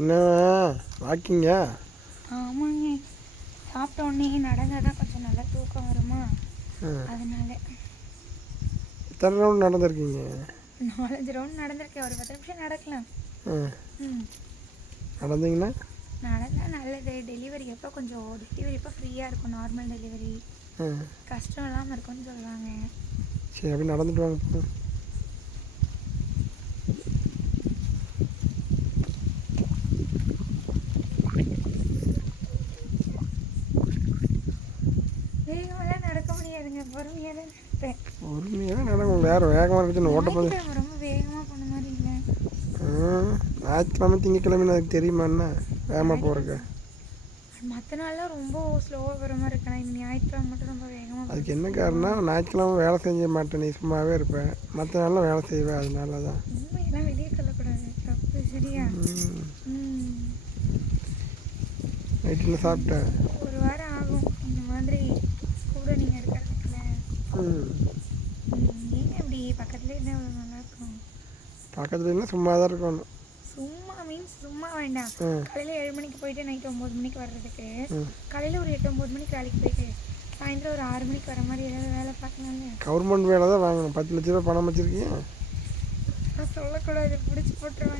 என்ன வாக்கிங்கா? ஆமாங்க. சாப்பிட்ட உடனே நடந்தால் தான் கொஞ்சம் நல்லா தூக்கம் வருமா, அதனால. எத்தனை ரவுண்ட் நடந்திருக்கீங்க? 4-5 ரவுண்ட் நடந்திருக்கேன். ஒரு 10 நிமிஷம் நடக்கலாம். நடந்தீங்கன்னா நடந்தால் நல்லது. டெலிவரி எப்போ ஃப்ரீயாக இருக்கும், நார்மல் டெலிவரி கஷ்டம் இல்லாமல் இருக்கும்னு சொல்லுவாங்க. சரி, அப்படி நடந்துட்டு வாங்க. வேகமெல்லாம் நடக்க முடியாதுங்க, பொறுமையாக தான் நடப்பேன். பொறுமையாக நடக்கும். வேறு வேகமாக இருக்குது ஓட்டப்போது. ரொம்ப வேகமாக போன மாதிரி இல்லை. ஞாயிற்றுக்கிழமை திங்கக்கிழமைன்னு அதுக்கு தெரியுமா என்ன வேகமாக போகிறக்கு? மற்ற நாள்லாம் ரொம்ப ஸ்லோவாக போகிற மாதிரி இருக்கேன். இந்த ஞாயிற்றுக்கிழமை மட்டும் ரொம்ப வேகமாக. அதுக்கு என்ன காரணம்? ஞாயிற்றுக்கிழமை வேலை செஞ்ச மாட்டேன், நீ சும்மாவே இருப்பேன். மற்ற நாள்லாம் வேலை செய்வேன், அதனால தான். உண்மையெல்லாம் வெளியே சொல்லக்கூடாது, தப்பு. சரியா? நைட்டில் சாப்பிட்டேன். ஒரு வாரம் ஆகும் இந்த மாதிரி கூட நீங்கள் இருக்கிறதுக்குல. ஏங்க இப்படி பக்கத்துலேயே இருந்தால் அவ்வளோ நல்லாயிருக்கும். பக்கத்துல இருந்தால் சும்மா தான் இருக்கணும். சும்மா மீன்ஸ் சும்மா வேண்டாம். காலையில் 7 மணிக்கு போயிட்டு நைட்டு 9 மணிக்கு வர்றதுக்கு காலையில் ஒரு 8-9 மணிக்கு வேலைக்கு போயிட்டு சாயந்தரம் ஒரு 6 மணிக்கு வர மாதிரி ஏதாவது வேலை பார்க்கலாம்ல. கவர்மெண்ட் வேலை தான் வாங்கணும். 10 லட்ச ரூபா பணம் வச்சுருக்கீங்க. சொல்லக்கூடாது, பிடிச்சி போட்டுருவேன்.